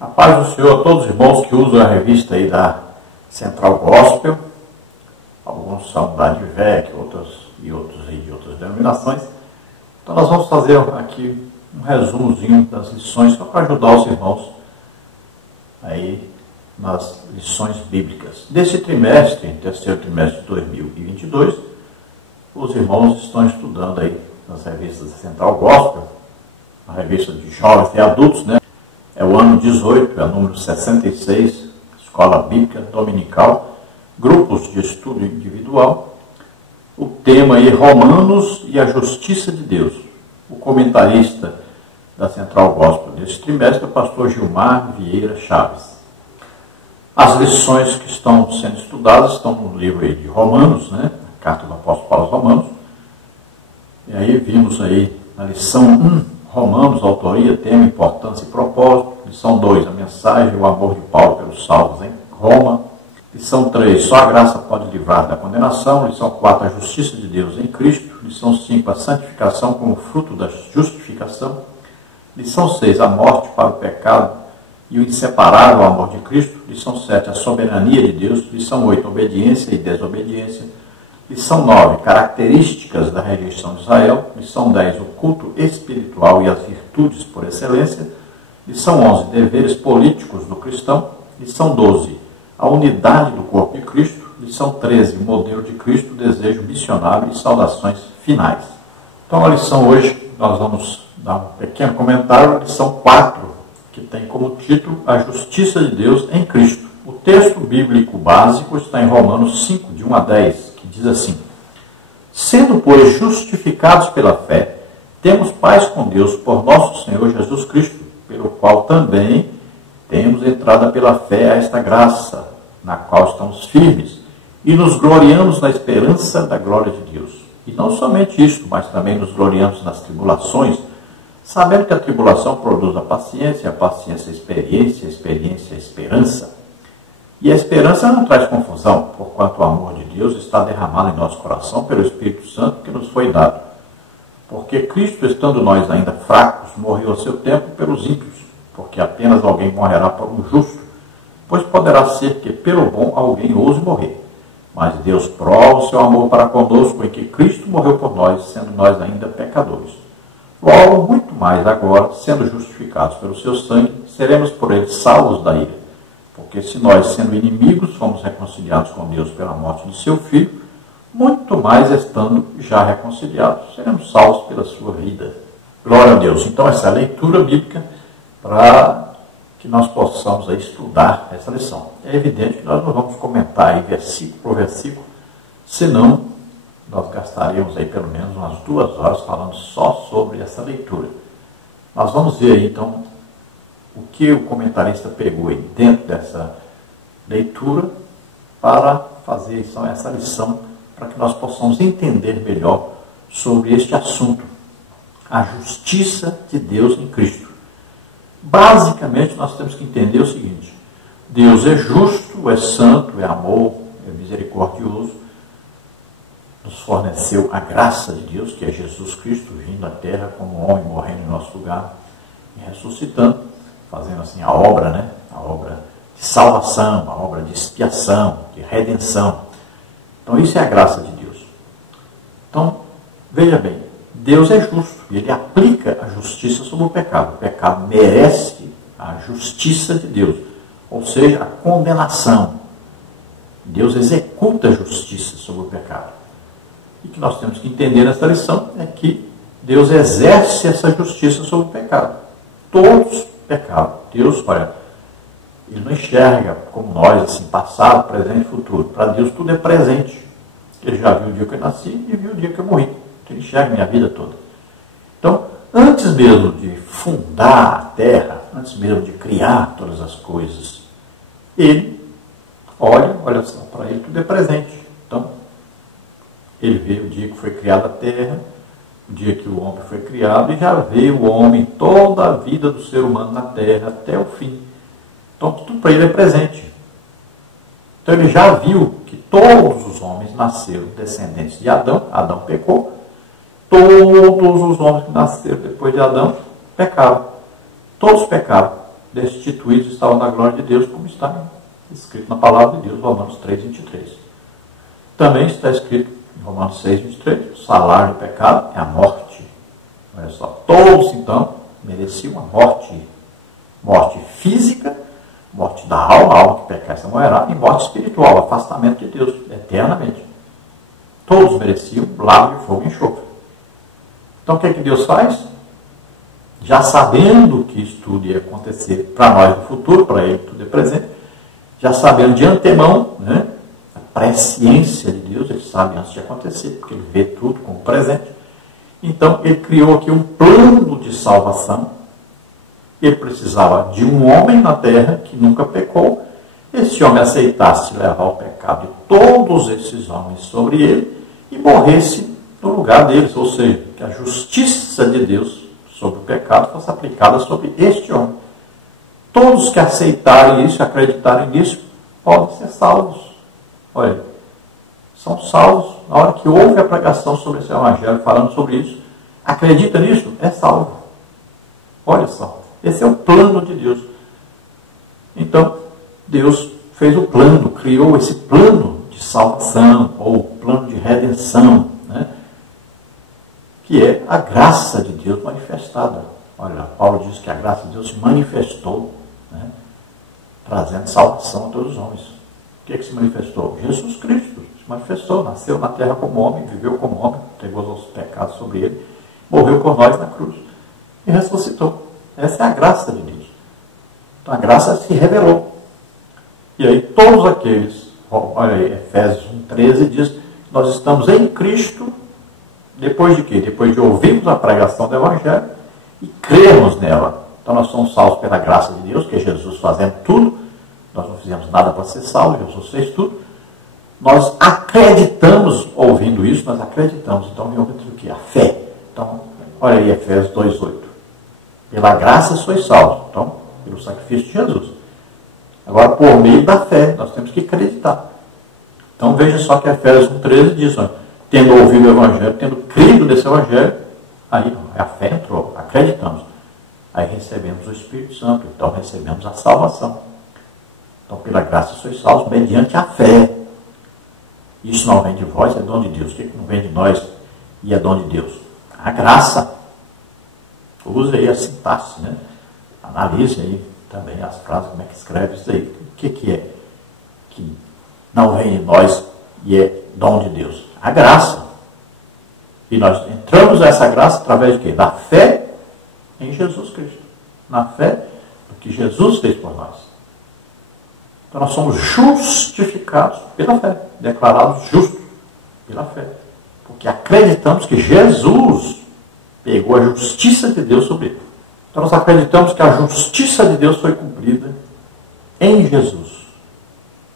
A paz do Senhor a todos os irmãos que usam a revista aí da Central Gospel. Alguns são da Advec, outros de outras denominações. Então nós vamos fazer aqui um resumozinho das lições, só para ajudar os irmãos aí nas lições bíblicas. Desse trimestre, terceiro trimestre de 2022, os irmãos estão estudando aí nas revistas da Central Gospel, a revista de jovens e adultos, né? É o ano 18, é o número 66, Escola Bíblica Dominical, grupos de estudo individual. O tema aí, Romanos e a Justiça de Deus. O comentarista da Central Gospel desse trimestre é o pastor Gilmar Vieira Chaves. As lições que estão sendo estudadas estão no livro aí de Romanos, né? A carta do apóstolo Paulo aos Romanos. E aí vimos aí na lição 1, Romanos, autoria, tema, importância e propósito. Lição 2, a mensagem e o amor de Paulo pelos salvos em Roma. Lição 3, só a graça pode livrar da condenação. Lição 4, a justiça de Deus em Cristo. Lição 5, a santificação como fruto da justificação. Lição 6, a morte para o pecado e o inseparável amor de Cristo. Lição 7, a soberania de Deus. Lição 8, obediência e desobediência. Lição 9, características da rejeição de Israel. Lição 10, o culto espiritual e as virtudes por excelência. Lição 11, deveres políticos do cristão. Lição 12, a unidade do corpo de Cristo. Lição 13, o modelo de Cristo, desejo missionário e saudações finais. Então, a lição hoje, nós vamos dar um pequeno comentário, a lição 4, que tem como título a justiça de Deus em Cristo. O texto bíblico básico está em Romanos 5, de 1 a 10, que diz assim: sendo, pois, justificados pela fé, temos paz com Deus por nosso Senhor Jesus Cristo, pelo qual também temos entrada pela fé a esta graça, na qual estamos firmes, e nos gloriamos na esperança da glória de Deus. E não somente isto, mas também nos gloriamos nas tribulações, sabendo que a tribulação produz a paciência a experiência, a experiência a esperança. E a esperança não traz confusão, porquanto o amor de Deus está derramado em nosso coração pelo Espírito Santo que nos foi dado. Porque Cristo, estando nós ainda fracos, morreu a seu tempo pelos ímpios, porque apenas alguém morrerá por um justo, pois poderá ser que pelo bom alguém ouse morrer. Mas Deus prova o seu amor para conosco em que Cristo morreu por nós, sendo nós ainda pecadores. Logo, muito mais agora, sendo justificados pelo seu sangue, seremos por ele salvos da ira. Porque se nós, sendo inimigos, fomos reconciliados com Deus pela morte de seu Filho, muito mais estando já reconciliados, seremos salvos pela sua vida. Glória a Deus. Então, essa é a leitura bíblica para que nós possamos aí estudar essa lição. É evidente que nós não vamos comentar aí versículo por versículo, senão nós gastaríamos aí pelo menos umas 2 horas falando só sobre essa leitura. Nós vamos ver aí, então, o que o comentarista pegou aí dentro dessa leitura para fazer então, essa lição, para que nós possamos entender melhor sobre este assunto, a justiça de Deus em Cristo. Basicamente, nós temos que entender o seguinte: Deus é justo, é santo, é amor, é misericordioso, nos forneceu a graça de Deus, que é Jesus Cristo, vindo à terra como homem, morrendo em nosso lugar e ressuscitando, fazendo assim a obra, né? A obra de salvação, a obra de expiação, de redenção. Então, isso é a graça de Deus. Então, veja bem, Deus é justo e Ele aplica a justiça sobre o pecado. O pecado merece a justiça de Deus, ou seja, a condenação. Deus executa a justiça sobre o pecado. E o que nós temos que entender nessa lição é que Deus exerce essa justiça sobre o pecado. Todos pecaram. Deus, olha, Ele não enxerga como nós, assim, passado, presente e futuro. Para Deus tudo é presente. Ele já viu o dia que eu nasci e viu o dia que eu morri. Ele enxerga a minha vida toda. Então, antes mesmo de fundar a terra, antes mesmo de criar todas as coisas, Ele olha só, para Ele tudo é presente. Então, Ele vê o dia que foi criada a terra, o dia que o homem foi criado, e já vê o homem, toda a vida do ser humano na terra, até o fim. Então, tudo para Ele é presente. Então, Ele já viu que todos os homens nasceram descendentes de Adão. Adão pecou. Todos os homens que nasceram depois de Adão pecaram. Todos pecaram. destituídos estavam da glória de Deus, como está escrito na palavra de Deus, Romanos 3, 23. Também está escrito em Romanos 6, 23, o salário do pecado é a morte. Olha só, todos então mereciam a morte. Morte física, morte da alma, a alma que pecar essa morrerá, e morte espiritual, afastamento de Deus, eternamente. Todos mereciam lago de fogo e enxofre. Então o que é que Deus faz? Já sabendo que isso tudo ia acontecer para nós no futuro, para Ele tudo é presente, já sabendo de antemão, né, a presciência de Deus, Ele sabe antes de acontecer, porque Ele vê tudo como presente. Então Ele criou aqui um plano de salvação. Ele precisava de um homem na terra que nunca pecou. Esse homem aceitasse levar o pecado de todos esses homens sobre ele e morresse no lugar deles, ou seja, que a justiça de Deus sobre o pecado fosse aplicada sobre este homem. Todos que aceitarem isso, acreditarem nisso, podem ser salvos. Olha, são salvos na hora que houve a pregação sobre esse evangelho, falando sobre isso. Acredita nisso? É salvo. Olha só. Esse é o plano de Deus. Então, Deus fez o plano, criou esse plano de salvação, ou plano de redenção, né? Que é a graça de Deus manifestada. Olha, Paulo diz que a graça de Deus se manifestou, né? Trazendo salvação a todos os homens. O que é que se manifestou? Jesus Cristo se manifestou, nasceu na terra como homem, viveu como homem, entregou os pecados sobre ele, morreu por nós na cruz e ressuscitou. Essa é a graça de Deus. Então a graça se revelou. E aí todos aqueles, olha aí, Efésios 1,13 diz que nós estamos em Cristo, depois de quê? Depois de ouvirmos a pregação do Evangelho e crermos nela. Então nós somos salvos pela graça de Deus, que é Jesus fazendo tudo. Nós não fizemos nada para ser salvos, Jesus fez tudo. Nós acreditamos, ouvindo isso, nós acreditamos. Então vem o que? A fé. Então, olha aí Efésios 2,8. Pela graça sois salvos. Então, pelo sacrifício de Jesus. Agora, por meio da fé, nós temos que acreditar. Então, veja só que Efésios 1,13 diz, ó, tendo ouvido o Evangelho, tendo crido nesse Evangelho, aí a fé entrou, acreditamos. Aí recebemos o Espírito Santo, então recebemos a salvação. Então, pela graça sois salvos, mediante a fé. Isso não vem de vós, é dom de Deus. O que não vem de nós e é dom de Deus? A graça. Use aí a sintaxe, né? Analise aí também as frases, como é que escreve isso aí. O que é que não vem de nós e é dom de Deus? A graça. E nós entramos nessa graça através de quê? Da fé em Jesus Cristo. Na fé do que Jesus fez por nós. Então nós somos justificados pela fé. Declarados justos pela fé. Porque acreditamos que Jesus pegou a justiça de Deus sobre ele. Então nós acreditamos que a justiça de Deus foi cumprida em Jesus.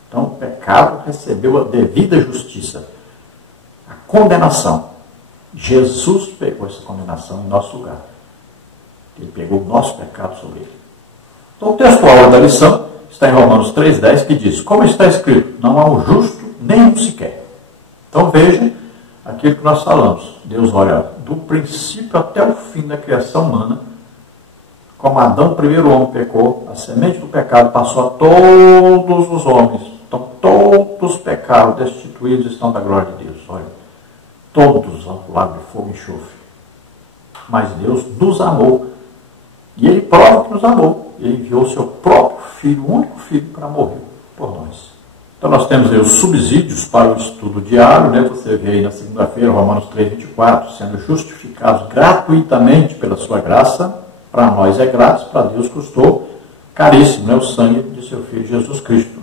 Então o pecado recebeu a devida justiça. A condenação. Jesus pegou essa condenação em nosso lugar. Ele pegou o nosso pecado sobre ele. Então o textual da lição está em Romanos 3,10, que diz, como está escrito, não há um justo, nenhum sequer. Então veja aquilo que nós falamos. Deus olha do princípio até o fim da criação humana, como Adão, o primeiro homem, pecou, a semente do pecado passou a todos os homens. Então todos pecaram, destituídos estão da glória de Deus. Olha, todos ao lago de fogo e enxofre. Mas Deus nos amou. E Ele prova que nos amou. Ele enviou o seu próprio Filho, o único Filho, para morrer por nós. Então nós temos aí os subsídios para o estudo diário, né? Você vê aí na segunda-feira, Romanos 3,24, sendo justificados gratuitamente pela sua graça. Para nós é grátis, para Deus custou caríssimo, né? O sangue de seu Filho Jesus Cristo.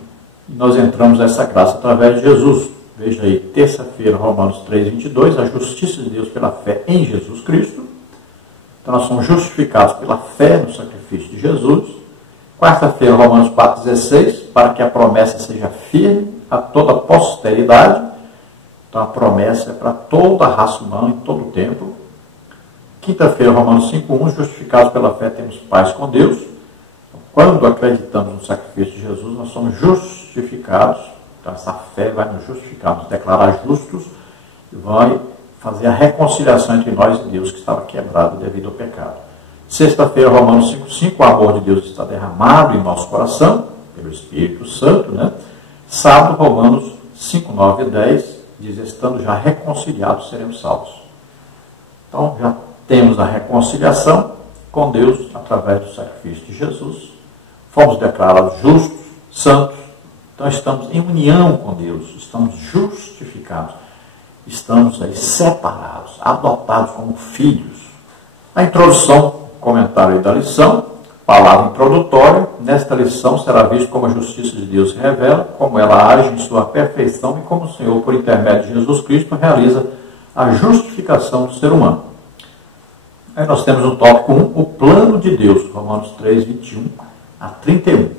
E nós entramos nessa graça através de Jesus. Veja aí, terça-feira, Romanos 3,22, a justiça de Deus pela fé em Jesus Cristo. Então nós somos justificados pela fé no sacrifício de Jesus. Quarta-feira, Romanos 4,16, para que a promessa seja firme a toda a posteridade. Então a promessa é para toda a raça humana em todo o tempo. Quinta-feira, Romanos 5,1, justificados pela fé temos paz com Deus. Quando acreditamos no sacrifício de Jesus, nós somos justificados. Então essa fé vai nos justificar, nos declarar justos e vai fazer a reconciliação entre nós e Deus que estava quebrado devido ao pecado. Sexta-feira, Romanos 5,5, o amor de Deus está derramado em nosso coração, pelo Espírito Santo, né? Sábado, Romanos 5, 9 e 10, diz, estando já reconciliados, seremos salvos. Então, já temos a reconciliação com Deus através do sacrifício de Jesus. Fomos declarados justos, santos. Então, estamos em união com Deus, estamos justificados. Estamos aí separados, adotados como filhos. A introdução, comentário aí da lição, palavra introdutória. Nesta lição será visto como a justiça de Deus se revela, como ela age em sua perfeição e como o Senhor, por intermédio de Jesus Cristo, realiza a justificação do ser humano. Aí nós temos no tópico 1, o plano de Deus, Romanos 3, 21 a 31.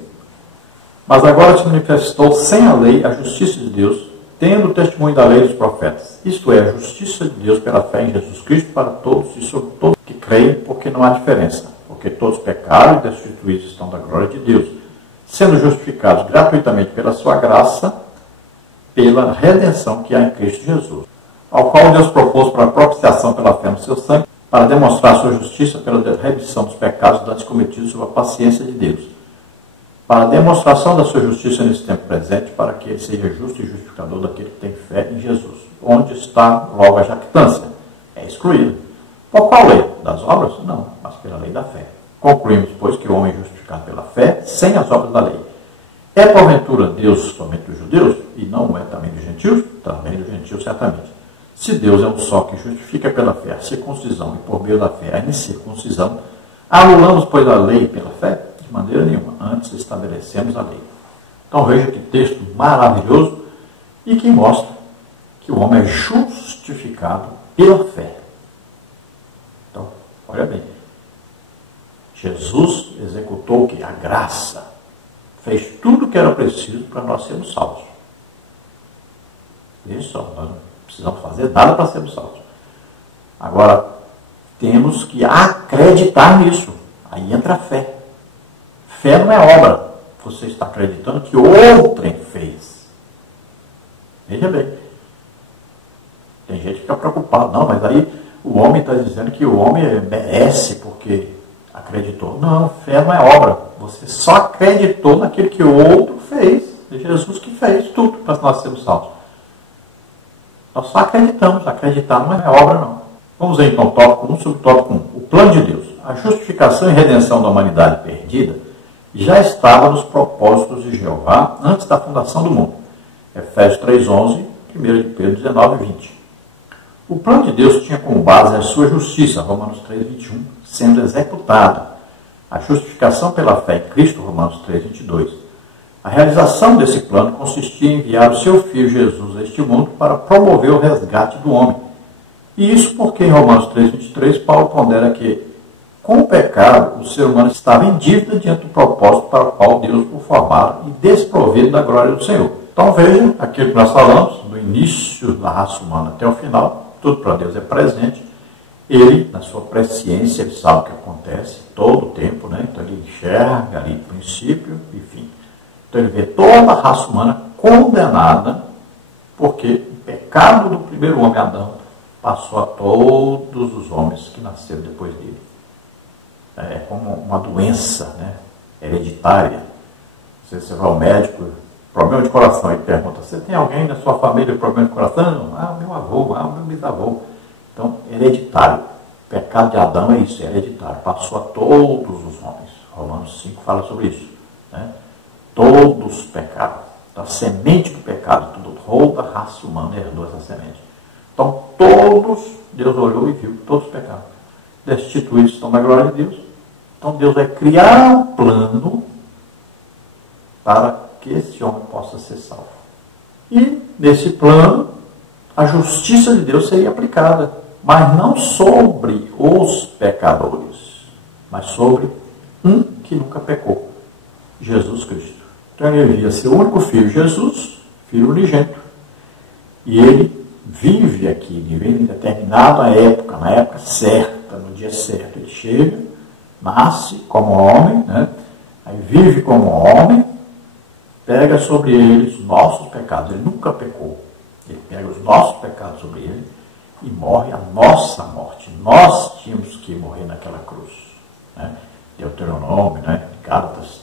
Mas agora se manifestou sem a lei a justiça de Deus, tendo o testemunho da lei dos profetas. Isto é, a justiça de Deus pela fé em Jesus Cristo para todos e sobre todos que creem, porque não há diferença. Porque todos pecaram e destituídos estão da glória de Deus, sendo justificados gratuitamente pela sua graça, pela redenção que há em Cristo Jesus, ao qual Deus propôs para a propiciação pela fé no seu sangue, para demonstrar sua justiça pela remissão dos pecados dantes cometidos sob a paciência de Deus, para a demonstração da sua justiça nesse tempo presente, para que ele seja justo e justificador daquele que tem fé em Jesus. Onde está logo a jactância? É excluída. Por qual lei? Das obras? Não, mas pela lei da fé. Concluímos, pois, que o homem é justificado pela fé, sem as obras da lei. É, porventura, Deus somente dos judeus? E não é também dos gentios? Também dos gentios, certamente. Se Deus é um só que justifica pela fé a circuncisão e por meio da fé a incircuncisão, anulamos, pois, a lei pela fé? De maneira nenhuma. Antes estabelecemos a lei. Então veja que texto maravilhoso e que mostra que o homem é justificado pela fé. Então, olha bem. Jesus executou o que? A graça. Fez tudo o que era preciso para nós sermos salvos. Veja só, nós não precisamos fazer nada para sermos salvos. Agora, temos que acreditar nisso. Aí entra a fé. Fé não é obra. Você está acreditando que outrem fez. Veja bem. Tem gente que fica preocupado. Não, mas aí o homem está dizendo que o homem merece porque acreditou. Não, fé não é obra. Você só acreditou naquilo que o outro fez. É Jesus que fez tudo para nós sermos salvos. Nós só acreditamos. Acreditar não é obra, não. Vamos ver então tópico 1 sobre tópico 1. O plano de Deus. A justificação e redenção da humanidade perdida já estava nos propósitos de Jeová antes da fundação do mundo. Efésios 3:11, 1 de Pedro 19:20. O plano de Deus tinha como base a sua justiça, Romanos 3:21, sendo executada. A justificação pela fé em Cristo, Romanos 3:22. A realização desse plano consistia em enviar o seu Filho Jesus a este mundo para promover o resgate do homem. E isso porque em Romanos 3:23, Paulo pondera que com o pecado, o ser humano estava em dívida diante do propósito para o qual Deus o formara e desprovido da glória do Senhor. Então veja aquilo que nós falamos, do início da raça humana até o final, tudo para Deus é presente. Ele, na sua presciência, ele sabe o que acontece todo o tempo, né? Então ele enxerga ali o princípio e fim. Então ele vê toda a raça humana condenada, porque o pecado do primeiro homem, Adão, passou a todos os homens que nasceram depois dele. É como uma doença, né, hereditária. Você vai ao médico, problema de coração, ele pergunta, você tem alguém na sua família com problema de coração? Ah, meu avô, meu bisavô. Então, hereditário. O pecado de Adão é isso, é hereditário. Passou a todos os homens. Romanos 5 fala sobre isso. Né? Todos pecaram. Então, a semente do pecado, toda a raça humana herdou essa semente. Então, todos, Deus olhou e viu, todos pecaram. Destituídos estão da glória de Deus. Então Deus vai criar um plano para que esse homem possa ser salvo. E nesse plano, a justiça de Deus seria aplicada, mas não sobre os pecadores, mas sobre um que nunca pecou, Jesus Cristo. Então ele envia seu único filho, Jesus, filho unigênito, e ele vive aqui, ele vem em determinada época, na época certa, no dia certo. Ele chega, nasce como homem, né? Aí vive como homem, pega sobre ele os nossos pecados. Ele nunca pecou. Ele pega os nossos pecados sobre ele e morre a nossa morte. Nós tínhamos que morrer naquela cruz. né? Deuteronômio, né? Gálatas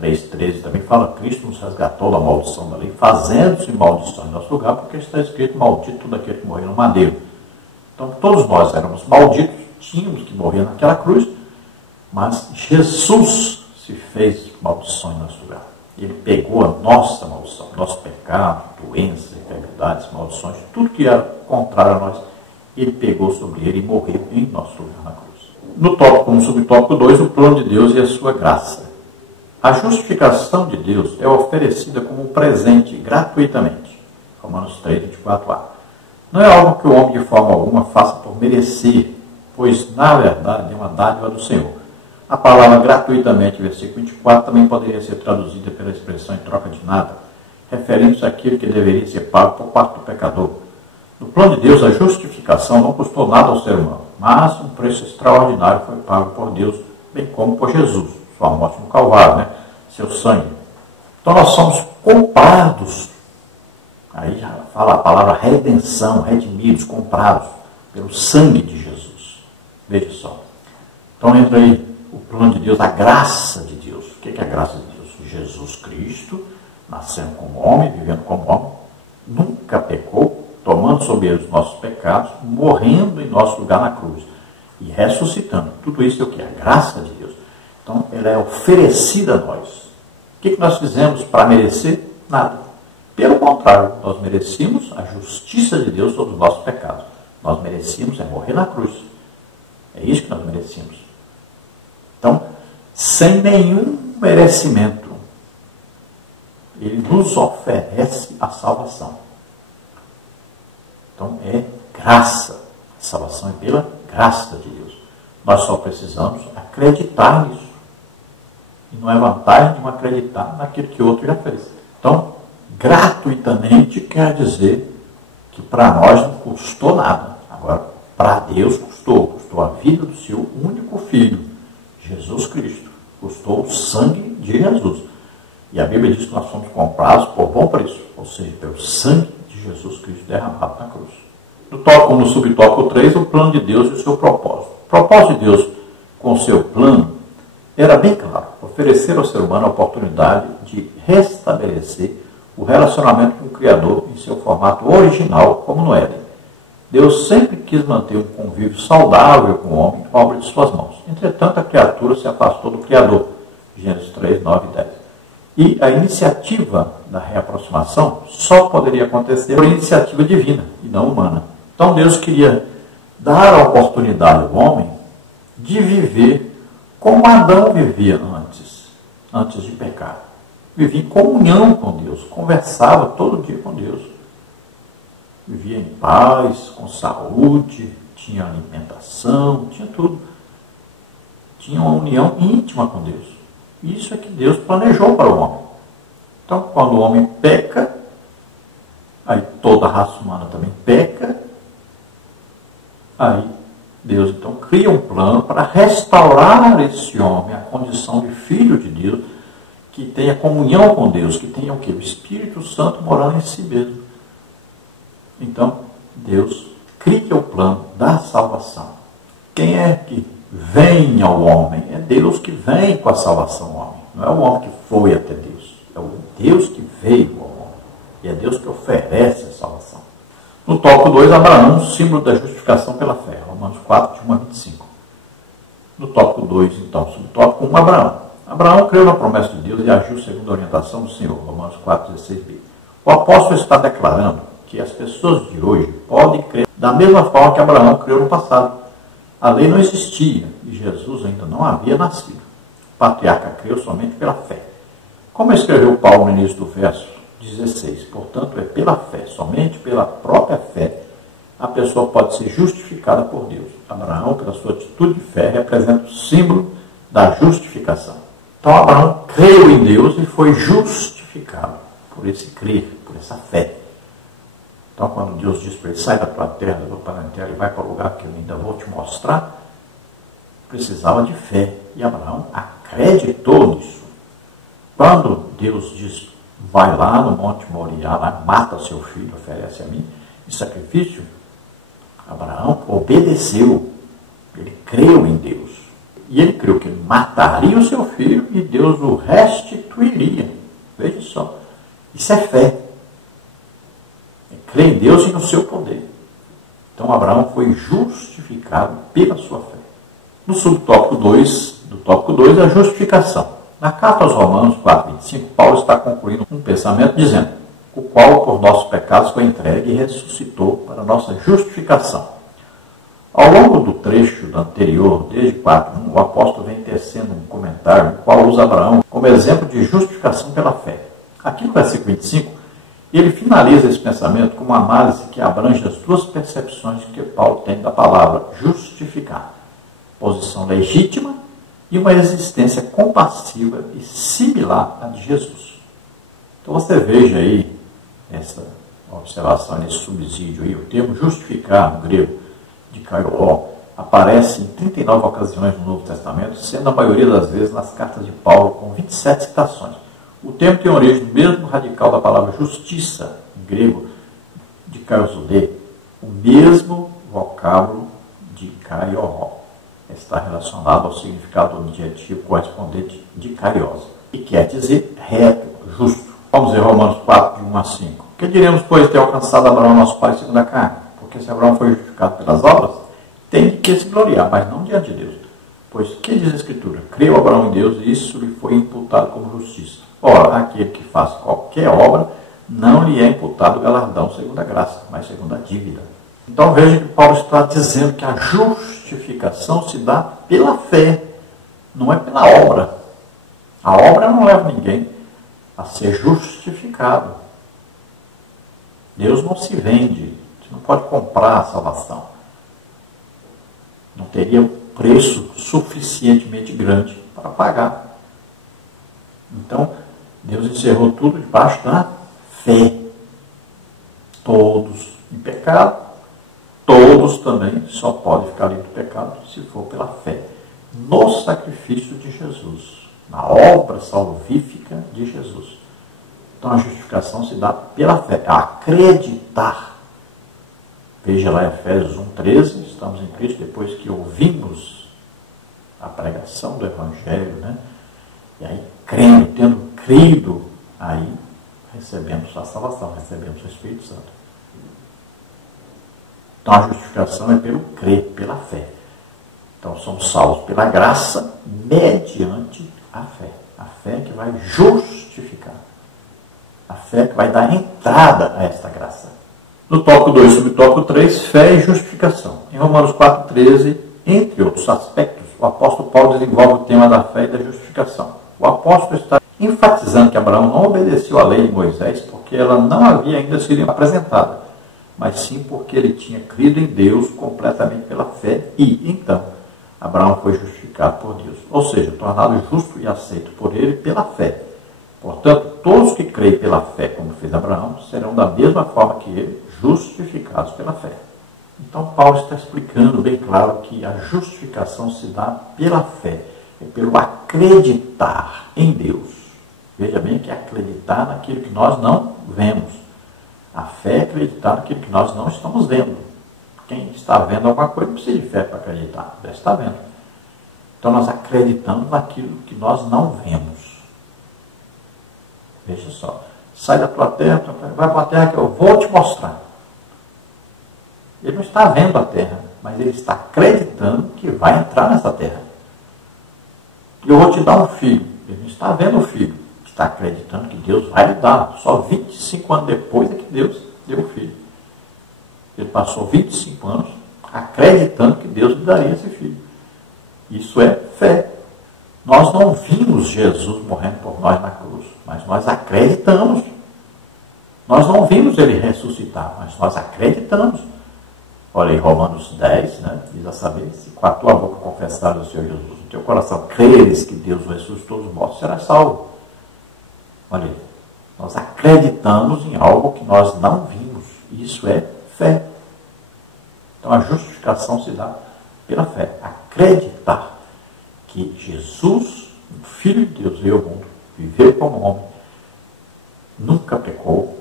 3,13 também fala: Cristo nos resgatou da maldição da lei, fazendo-se maldição em nosso lugar, porque está escrito: maldito todo aquele que morreu no madeiro. Então todos nós éramos malditos, tínhamos que morrer naquela cruz, mas Jesus se fez maldição em nosso lugar. Ele pegou a nossa maldição, nosso pecado, doenças, enfermidades, maldições, tudo que era contrário a nós, ele pegou sobre ele e morreu em nosso lugar na cruz. No tópico, no subtópico 2, o plano de Deus e a sua graça. A justificação de Deus é oferecida como um presente gratuitamente. Romanos 3, 24a. Não é algo que o homem de forma alguma faça por merecer, pois na verdade é uma dádiva do Senhor. A palavra gratuitamente, versículo 24, também poderia ser traduzida pela expressão em troca de nada, referindo-se àquilo que deveria ser pago por parte do pecador. No plano de Deus, a justificação não custou nada ao ser humano, mas um preço extraordinário foi pago por Deus, bem como por Jesus, sua morte no Calvário, né? Seu sangue. Então nós somos comprados. Aí já fala a palavra redenção, redimidos, comprados pelo sangue de Jesus. Veja só. Então entra aí o plano de Deus, a graça de Deus. O que é a graça de Deus? Jesus Cristo, nascendo como homem, vivendo como homem, nunca pecou, tomando sobre ele os nossos pecados, morrendo em nosso lugar na cruz e ressuscitando. Tudo isso é o que? A graça de Deus. Então, ela é oferecida a nós. O que nós fizemos para merecer? Nada. Pelo contrário, nós merecíamos a justiça de Deus sobre os nossos pecados. Nós merecíamos morrer na cruz. É isso que nós merecíamos. Então, sem nenhum merecimento, ele nos oferece a salvação. Então, é graça. A salvação é pela graça de Deus. Nós só precisamos acreditar nisso. E não é vantagem de um acreditar naquilo que o outro já fez. Então, gratuitamente quer dizer que para nós não custou nada. Agora, para Deus custou a vida do seu único filho, Jesus Cristo. Custou o sangue de Jesus. E a Bíblia diz que nós fomos comprados por bom preço, ou seja, pelo sangue de Jesus Cristo derramado na cruz. No subtópico 3, o plano de Deus e o seu propósito. O propósito de Deus com o seu plano era bem claro: oferecer ao ser humano a oportunidade de restabelecer o relacionamento com o Criador em seu formato original, como no Éden. Deus sempre quis manter um convívio saudável com o homem, obra de suas mãos. Entretanto, a criatura se afastou do Criador. Gênesis 3, 9 e 10. E a iniciativa da reaproximação só poderia acontecer por iniciativa divina e não humana. Então Deus queria dar a oportunidade ao homem de viver como Adão vivia antes de pecar. Vivia em comunhão com Deus, conversava todo dia com Deus. Vivia em paz, com saúde, tinha alimentação, tinha tudo. Tinha uma união íntima com Deus. Isso é que Deus planejou para o homem. Então, quando o homem peca, aí toda a raça humana também peca, aí Deus então cria um plano para restaurar esse homem à condição de filho de Deus, que tenha comunhão com Deus, que tenha o quê? O Espírito Santo morando em si mesmo. Então, Deus cria o plano da salvação. Quem é que vem ao homem? É Deus que vem com a salvação ao homem. Não é o homem que foi até Deus. É o Deus que veio ao homem. E é Deus que oferece a salvação. No tópico 2, Abraão, símbolo da justificação pela fé. Romanos 4, de 1 a 25. No tópico 2, então, subtópico 1, Abraão. Abraão creu na promessa de Deus e agiu segundo a orientação do Senhor. Romanos 4, 16b. O apóstolo está declarando que as pessoas de hoje podem crer da mesma forma que Abraão creu no passado. A lei não existia e Jesus ainda não havia nascido. O patriarca creu somente pela fé. Como escreveu Paulo no início do verso 16, portanto, é pela fé, somente pela própria fé, a pessoa pode ser justificada por Deus. Abraão, pela sua atitude de fé, representa o símbolo da justificação. Então, Abraão creu em Deus e foi justificado por esse crer, por essa fé. Então, quando Deus diz para ele: sai da tua terra, da tua parentela e vai para o lugar que eu ainda vou te mostrar, precisava de fé. E Abraão acreditou nisso. Quando Deus diz: vai lá no Monte Moriá, lá, mata seu filho, oferece a mim em sacrifício, Abraão obedeceu. Ele creu em Deus. E ele creu que ele mataria o seu filho e Deus o restituiria. Veja só. Isso é fé. É crer em Deus e no seu poder. Então Abraão foi justificado pela sua fé. No subtópico 2, do tópico 2, a justificação. Na carta aos Romanos 4:25, Paulo está concluindo um pensamento dizendo: o qual por nossos pecados foi entregue e ressuscitou para nossa justificação. Ao longo do trecho anterior, desde 4:1, o apóstolo vem tecendo um comentário no qual usa Abraão como exemplo de justificação pela fé. Aqui no versículo 25, ele finaliza esse pensamento com uma análise que abrange as duas percepções que Paulo tem da palavra justificar: posição legítima e uma existência compassiva e similar à de Jesus. Então você veja aí essa observação, nesse subsídio aí, o termo justificar no grego de kairos aparece em 39 ocasiões no Novo Testamento, sendo a maioria das vezes nas cartas de Paulo, com 27 citações. O termo tem origem no mesmo radical da palavra justiça, em grego, de kaiosodê, o mesmo vocábulo de kaios. Está relacionado ao significado do adjetivo correspondente de kaios, e quer dizer reto, justo. Vamos ver Romanos 4:1-5. Que diremos, pois, ter alcançado Abraão, nosso pai, segundo a carne? Porque se Abraão foi justificado pelas obras, tem que se gloriar, mas não diante de Deus. Pois que diz a Escritura? Creu Abraão em Deus e isso lhe foi imputado como justiça. Ora, aquele que faz qualquer obra, não lhe é imputado o galardão segundo a graça, mas segundo a dívida. Então veja que Paulo está dizendo que a justificação se dá pela fé, não é pela obra. A obra não leva ninguém a ser justificado. Deus não se vende, você não pode comprar a salvação. Não teria um preço suficientemente grande para pagar. Então, Deus encerrou tudo debaixo da fé. Todos em pecado, todos também só podem ficar livres do pecado se for pela fé no sacrifício de Jesus, na obra salvífica de Jesus. Então a justificação se dá pela fé, acreditar. Veja lá Efésios 1:13, estamos em Cristo depois que ouvimos a pregação do Evangelho, né? E aí crendo, tendo crido, aí recebemos a salvação, recebemos o Espírito Santo. Então a justificação é pelo crer, pela fé. Então somos salvos pela graça mediante a fé. A fé que vai justificar. A fé que vai dar entrada a esta graça. No tópico 2, subtópico 3, fé e justificação. Em Romanos 4:13, entre outros aspectos, o apóstolo Paulo desenvolve o tema da fé e da justificação. O apóstolo está enfatizando que Abraão não obedeceu à lei de Moisés porque ela não havia ainda sido apresentada, mas sim porque ele tinha crido em Deus completamente pela fé e, então, Abraão foi justificado por Deus, ou seja, tornado justo e aceito por ele pela fé. Portanto, todos que creem pela fé, como fez Abraão, serão da mesma forma que ele, justificados pela fé. Então, Paulo está explicando bem claro que a justificação se dá pela fé, é pelo acreditar em Deus. Veja bem que é acreditar naquilo que nós não vemos. A fé é acreditar naquilo que nós não estamos vendo. Quem está vendo alguma coisa não precisa de fé para acreditar, já está vendo. Então nós acreditamos naquilo que nós não vemos. Veja só, sai da tua terra, vai para a terra que eu vou te mostrar. Ele não está vendo a terra, mas ele está acreditando que vai entrar nessa terra. E eu vou te dar um filho. Ele não está vendo o filho, está acreditando que Deus vai lhe dar. Só 25 anos depois é que Deus deu o filho. Ele passou 25 anos acreditando que Deus lhe daria esse filho. Isso é fé. Nós não vimos Jesus morrendo por nós na cruz, mas nós acreditamos. Nós não vimos ele ressuscitar, mas nós acreditamos. Olha aí, Romanos 10, né? Diz a saber, se com a tua boca confessares o Senhor Jesus, no teu coração creres que Deus o ressuscitou dos mortos, serás salvo. Olha aí, nós acreditamos em algo que nós não vimos. Isso é fé. Então a justificação se dá pela fé. Acreditar que Jesus, o Filho de Deus, veio ao mundo, viveu como homem, nunca pecou,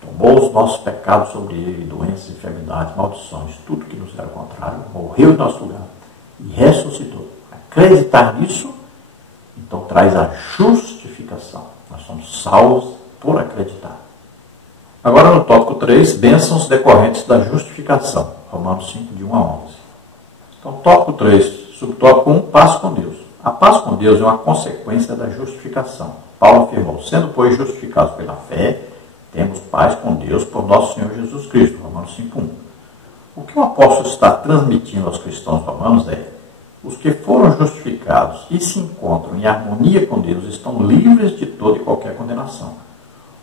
tomou os nossos pecados sobre ele, doenças, enfermidades, maldições, tudo que nos era contrário, morreu em nosso lugar e ressuscitou. acreditar nisso, então traz a justificação. Nós somos salvos por acreditar. Agora no tópico 3, bênçãos decorrentes da justificação. Romanos 5, de 1 a 11. Então, tópico 3, subtópico 1, paz com Deus. A paz com Deus é uma consequência da justificação. Paulo afirmou, sendo, pois, justificados pela fé, temos paz com Deus por nosso Senhor Jesus Cristo. Romanos 5, 1. O que o apóstolo está transmitindo aos cristãos romanos é: os que foram justificados e se encontram em harmonia com Deus estão livres de toda e qualquer condenação.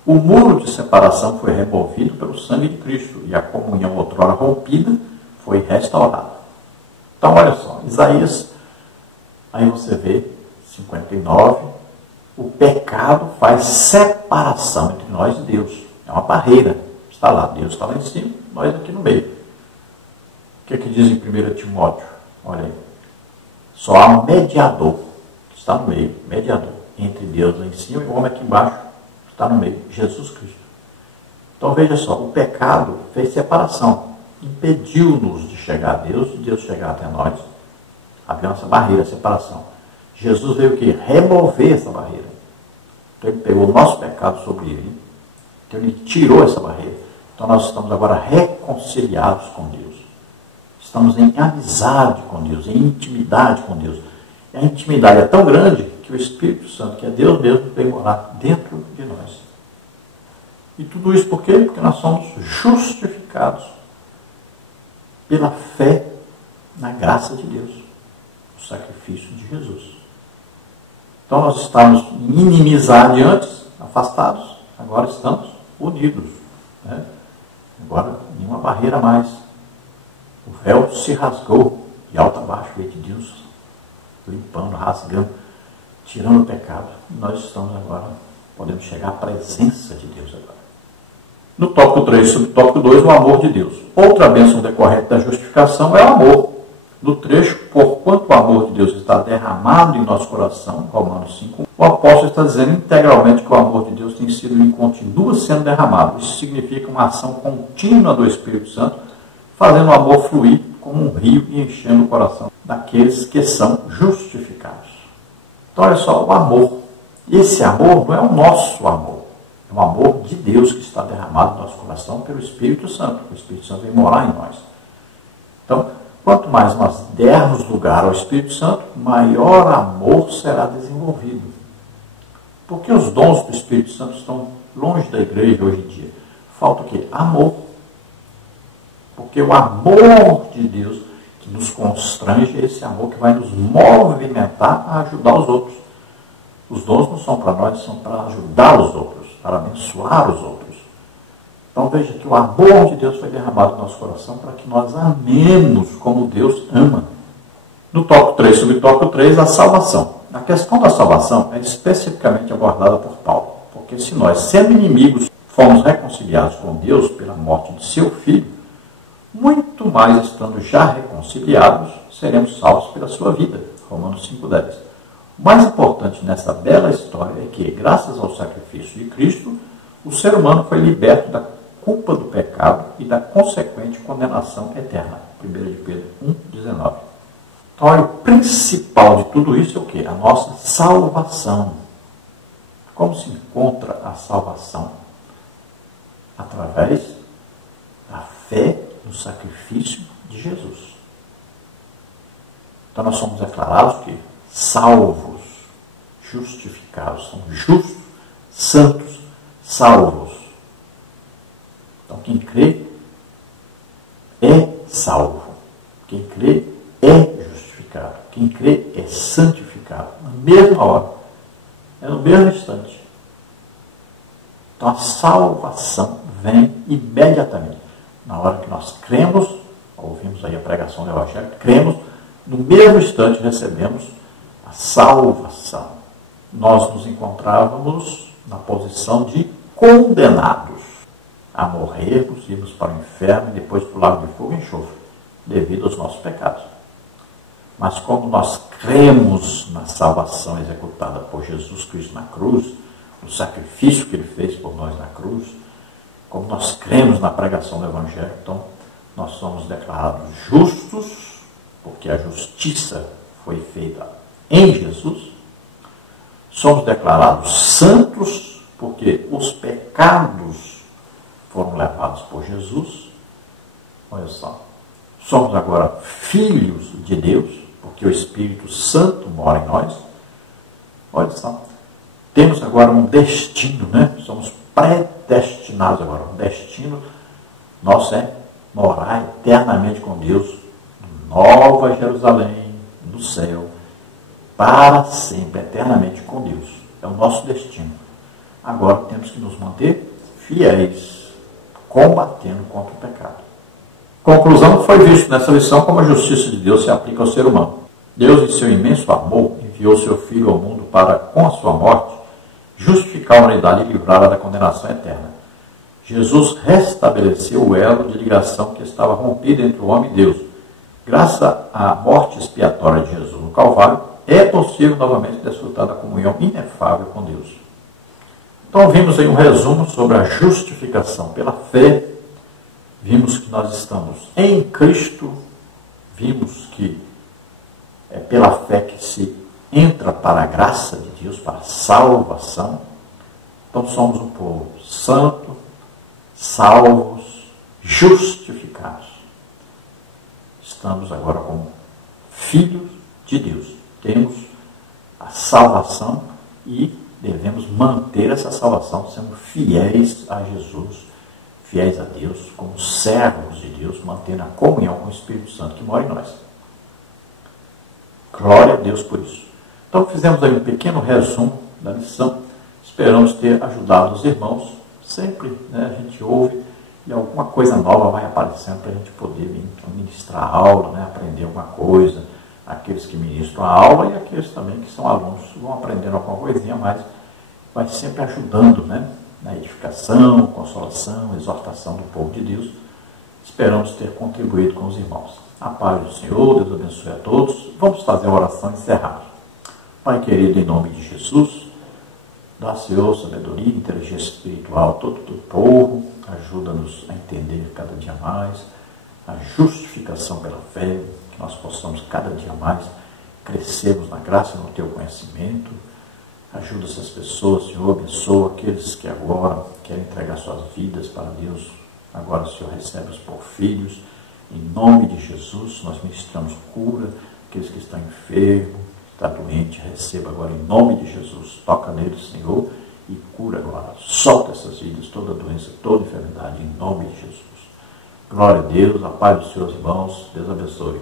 O muro de separação foi removido pelo sangue de Cristo e a comunhão outrora rompida foi restaurada. Então, olha só, Isaías, aí você vê, 59, o pecado faz separação entre nós e Deus. É uma barreira. Está lá, Deus está lá em cima, nós aqui no meio. O que é que diz em 1 Timóteo? Olha aí. Só há um mediador, que está no meio, mediador, entre Deus lá em cima e o homem aqui embaixo, que está no meio, Jesus Cristo. Então veja só, o pecado fez separação, impediu-nos de chegar a Deus, de Deus chegar até nós. Havia essa barreira, separação. Jesus veio o quê? Remover essa barreira. Então ele pegou o nosso pecado sobre ele, então ele tirou essa barreira. Então nós estamos agora reconciliados com Deus. Estamos em amizade com Deus, em intimidade com Deus. E a intimidade é tão grande que o Espírito Santo, que é Deus mesmo, vem morar dentro de nós. E tudo isso por quê? Porque nós somos justificados pela fé na graça de Deus, no sacrifício de Jesus. Então nós estávamos em inimizade antes, afastados, agora estamos unidos. Né? Agora nenhuma barreira a mais. O véu se rasgou de alto a baixo, veio de Deus, limpando, rasgando, tirando o pecado. E nós estamos agora, podemos chegar à presença de Deus agora. No tópico 3, subtópico 2, o amor de Deus. Outra bênção decorrente da justificação é o amor. No trecho, porquanto o amor de Deus está derramado em nosso coração, Romanos 5, o apóstolo está dizendo integralmente que o amor de Deus tem sido e continua sendo derramado. Isso significa uma ação contínua do Espírito Santo, fazendo o amor fluir como um rio e enchendo o coração daqueles que são justificados. Então, olha só, o amor. Esse amor não é o nosso amor. É o amor de Deus que está derramado no nosso coração pelo Espírito Santo. O Espírito Santo vem morar em nós. Então, quanto mais nós dermos lugar ao Espírito Santo, maior amor será desenvolvido. Porque os dons do Espírito Santo estão longe da igreja hoje em dia. Falta o quê? Amor. Porque o amor de Deus que nos constrange é esse amor que vai nos movimentar a ajudar os outros. Os dons não são para nós, são para ajudar os outros, para abençoar os outros. Então veja que o amor de Deus foi derramado no nosso coração para que nós amemos como Deus ama. No tópico 3, subtópico 3, a salvação. A questão da salvação é especificamente abordada por Paulo. Porque se nós, sendo inimigos, fomos reconciliados com Deus pela morte de seu Filho, muito mais estando já reconciliados, seremos salvos pela sua vida. Romanos 5,10. O mais importante nessa bela história é que, graças ao sacrifício de Cristo, o ser humano foi liberto da culpa do pecado e da consequente condenação eterna. 1 de Pedro 1,19. Então, olha, o principal de tudo isso é o quê? A nossa salvação. Como se encontra a salvação? Através da fé no sacrifício de Jesus. Então nós somos declarados que salvos, justificados, somos justos, santos, salvos. Então quem crê é salvo. Quem crê é justificado. Quem crê é santificado. Na mesma hora. É no mesmo instante. Então a salvação vem imediatamente. Na hora que nós cremos, ouvimos aí a pregação do Evangelho, cremos, no mesmo instante recebemos a salvação. Nós nos encontrávamos na posição de condenados a morrermos, irmos para o inferno e depois para o lago de fogo e enxofre, devido aos nossos pecados. Mas como nós cremos na salvação executada por Jesus Cristo na cruz, no sacrifício que Ele fez por nós na cruz, como nós cremos na pregação do Evangelho, então nós somos declarados justos, porque a justiça foi feita em Jesus, somos declarados santos, porque os pecados foram levados por Jesus. Olha só, somos agora filhos de Deus, porque o Espírito Santo mora em nós. Olha só, temos agora um destino, né? Somos predestinados agora. Um destino nosso é morar eternamente com Deus, Nova Jerusalém, no céu, para sempre, eternamente com Deus. É o nosso destino. Agora temos que nos manter fiéis, combatendo contra o pecado. Conclusão: foi visto nessa lição como a justiça de Deus se aplica ao ser humano. Deus, em seu imenso amor, enviou seu Filho ao mundo para, com a sua morte, justificar a humanidade e livrá-la da condenação eterna. Jesus restabeleceu o elo de ligação que estava rompido entre o homem e Deus. Graças à morte expiatória de Jesus no Calvário, é possível novamente desfrutar da comunhão inefável com Deus. Então vimos aí um resumo sobre a justificação pela fé. Vimos que nós estamos em Cristo. Vimos que é pela fé que se entra para a graça de Deus, para a salvação. Então somos um povo santo, salvos, justificados. Estamos agora como filhos de Deus. Temos a salvação e devemos manter essa salvação sendo fiéis a Jesus, fiéis a Deus, como servos de Deus, mantendo a comunhão com o Espírito Santo que mora em nós. Glória a Deus por isso. Então fizemos aí um pequeno resumo da lição. Esperamos ter ajudado os irmãos. Sempre, né, a gente ouve e alguma coisa nova vai aparecendo para a gente poder ministrar a aula, né, aprender alguma coisa. Aqueles que ministram a aula e aqueles também que são alunos vão aprendendo alguma coisinha, mas vai sempre ajudando, né, na edificação, consolação, exortação do povo de Deus. Esperamos ter contribuído com os irmãos. A paz do Senhor, Deus abençoe a todos. Vamos fazer a oração e encerrar. Pai querido, em nome de Jesus, dá, Senhor, sabedoria, inteligência espiritual a todo o teu povo. Ajuda-nos a entender cada dia mais a justificação pela fé, que nós possamos cada dia mais crescermos na graça e no teu conhecimento. Ajuda essas pessoas, Senhor, abençoa aqueles que agora querem entregar suas vidas para Deus. Agora, Senhor, recebe-os por filhos. Em nome de Jesus, nós ministramos cura. Aqueles que estão enfermos, está doente, receba agora em nome de Jesus. Toca neles, Senhor, e cura agora. Solta essas vidas, toda doença, toda enfermidade, em nome de Jesus. Glória a Deus, a paz dos seus irmãos. Deus abençoe.